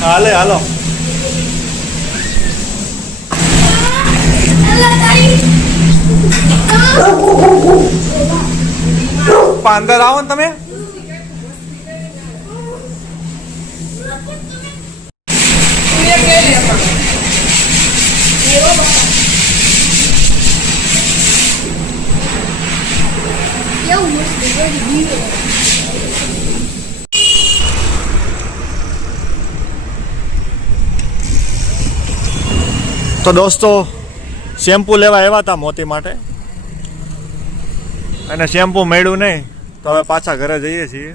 હાલે હાલો અંદર આવો ને તમે તો દોસ્તો શેમ્પુ લેવા આવ્યા હતા મોતી માટે અને શેમ્પુ મળ્યું નહીં તો હવે પાછા ઘરે જઈએ છીએ.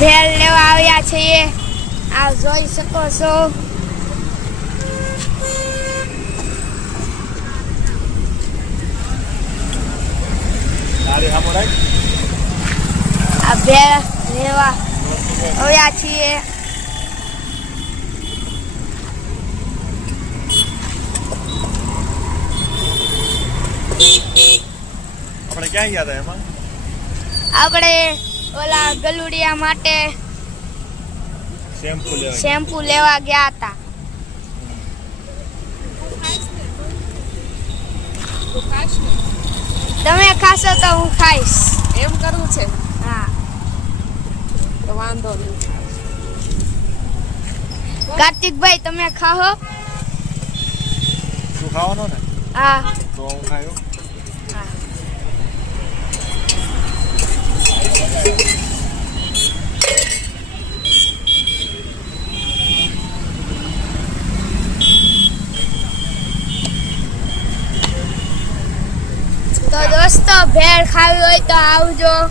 ભેળ લેવા આવ્યા છીએ આ જોઈ શકો છો. આ ભેળ લેવા આવ્યા છીએ. આપણે ક્યાં ગયા હતા એમાં? આપણે ઓલા ગલુડિયા માટે શેમ્પુ લેવા ગયા હતા. તમે ખાશો તો હું ખાઈશ. એમ કરવું છે? હા તો વાંધો નહીં. કાર્તિકભાઈ તમે ખાઓ? તું ખાવાનો ને? હા તો હું ખાયો. તો દોસ્તો ભેળ ખાવી હોય તો આવજો.